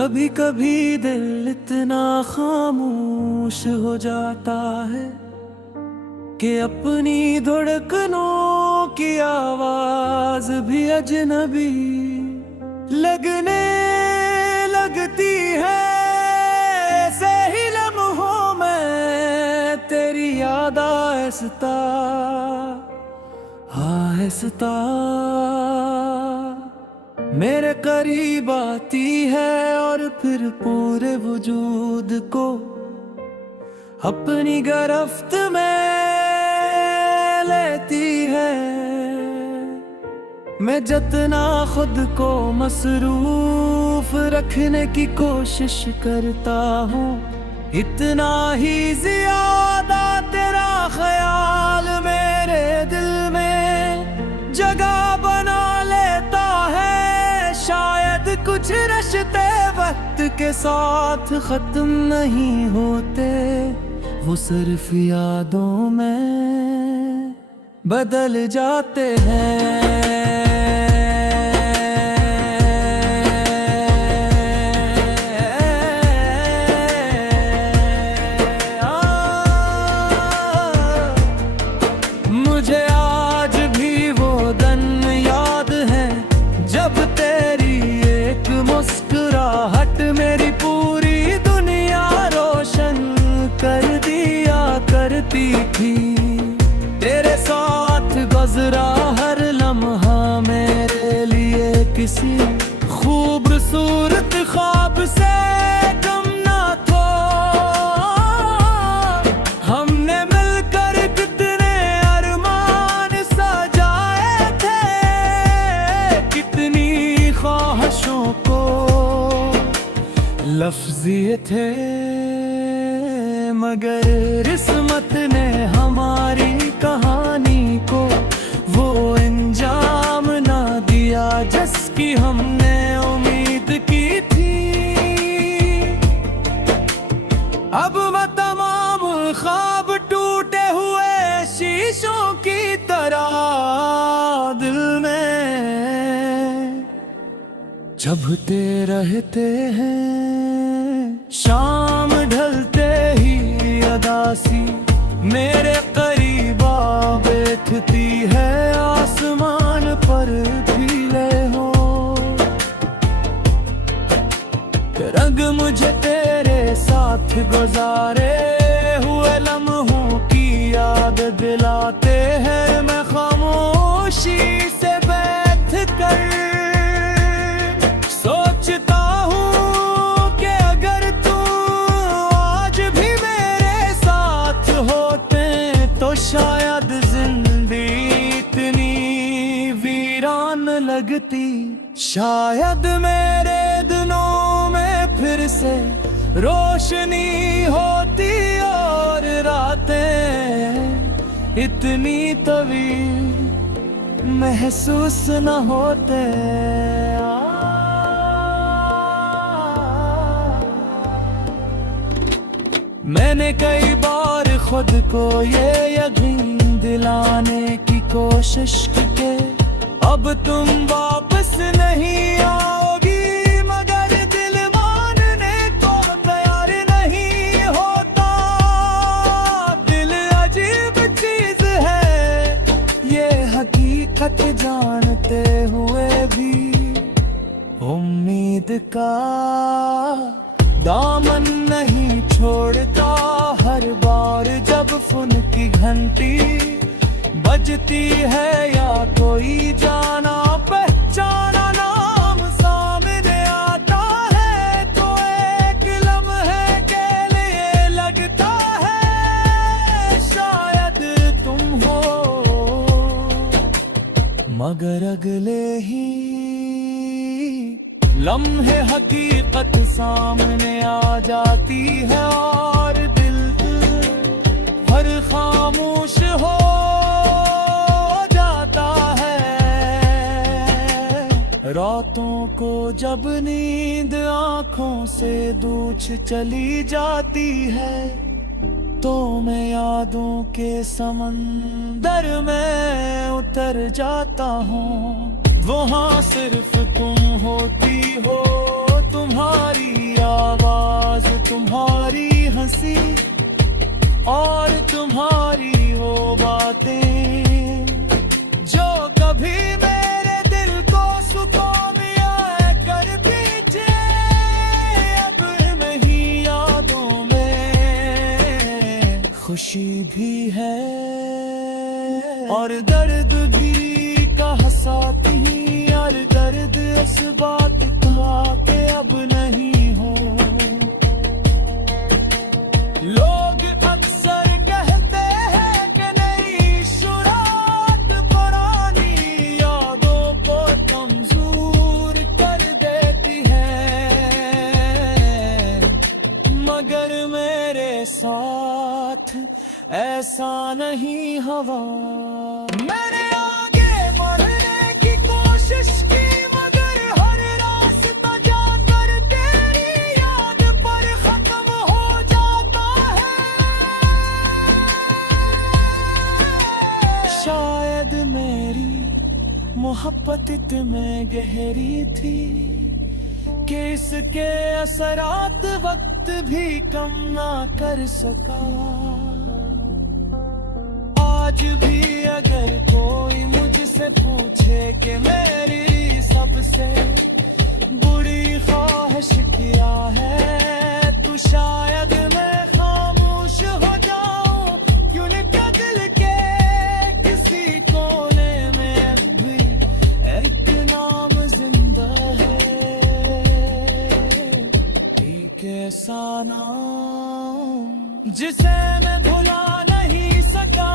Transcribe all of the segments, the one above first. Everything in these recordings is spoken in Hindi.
कभी कभी दिल इतना खामोश हो जाता है कि अपनी धड़कनों की आवाज भी अजनबी लगने लगती है। ऐसे ही लम्हों में तेरी याद आहिस्ता आहिस्ता मेरे करीब आती है और फिर पूरे वजूद को अपनी गिरफ्त में लेती है। मैं जितना खुद को मसरूफ रखने की कोशिश करता हूँ, इतना ही ज्यादा तेरा ख्याल मेरे दिल में जगह बना लेता है। शायद कुछ रिश्ते वक्त के साथ खत्म नहीं होते, वो सिर्फ यादों में बदल जाते हैं। मुझे आज भी वो दिन याद है जब तेरी एक मुस्कुराहट मेरी पूरी दुनिया रोशन कर दिया करती थी। तेरे साथ गुज़रा हर लम्हा मेरे लिए किसी खूबसूरत ख्वाब से कम ना था। हमने मिलकर कितने अरमान सजाए थे, कितनी ख्वाहिशों को लफ्ज़ ये थे, मगर किस्मत ने हमारी कहानी को वो अंजाम ना दिया जिसकी हमने उम्मीद की थी। अब मैं तमाम ख्वाब टूटे हुए शीशों की तरह दिल में चुभते रहते हैं। शाम ढलते ही अदासी मेरे करीब आ बैठती है, आसमान पर पीले हो रंग मुझे तेरे साथ गुजारे हुए लम्हों की याद दिलाते हैं। मैं खामोशी से बैठ कर सोचता हूँ कि अगर तू आज भी मेरे साथ होते तो शायद जिंदगी इतनी वीरान लगती। शायद मेरे दिनों में फिर से रोशनी होती और रातें इतनी तवील महसूस न होते। मैंने कई बार खुद को ये यकीन दिलाने की कोशिश की कि अब तुम वापस नहीं आओगी, मगर दिल मानने को तैयार नहीं होता। दिल अजीब चीज है, ये हकीकत जानते हुए भी उम्मीद का दामन नहीं छोड़ता। हर बार जब फोन की घंटी बजती है या कोई जाना पहचाना नाम सामने आता है, तो एक लम्हे के लिए लगता है शायद तुम हो, मगर अगले ही लम्हे हकीकत सामने आ जाती है और दिल हर खामोश हो जाता है। रातों को जब नींद आँखों से दूछ चली जाती है, तो मैं यादों के समंदर में उतर जाता हूँ। वहाँ सिर्फ तुम होती हो, तुम तुम्हारी आवाज, तुम्हारी हंसी और तुम्हारी वो बातें जो कभी मेरे दिल को सुकून दिया कर दीजिए। अब नहीं यादों में खुशी भी है और दर्द भी कहा साथ ही, और दर्द इस बात का कि अब नहीं हो। लोग अक्सर कहते हैं कि नई शुरुआत पुरानी यादों को कमजोर कर देती है, मगर मेरे साथ ऐसा नहीं हुआ। मैंने आगे बढ़ने की कोशिश की, मगर हर रास्ता जाकर तेरी याद पर खत्म हो जाता है। शायद मेरी मोहब्बत इतनी गहरी थी कि इसके असरात वक्त भी कम ना कर सका। आज भी अगर कोई मुझसे पूछे कि मेरी सबसे बुरी ख्वाहिश क्या है, तो शायद मैं खामोश हो जाऊं, क्योंकि दिल के किसी कोने में अब भी एक नाम जिंदा है। एक ऐसा नाम जिसे मैं भुला नहीं सका,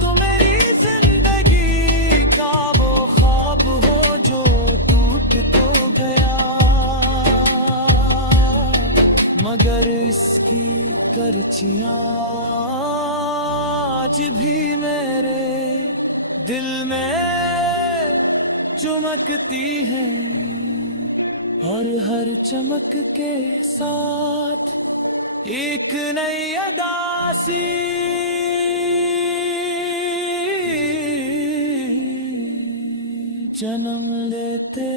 तो मेरी जिंदगी का वो ख्वाब हो जो टूट तो गया, मगर इसकी करचियां आज भी मेरे दिल में चमकती हैं, और हर चमक के साथ एक नई अगासी जन्म लेते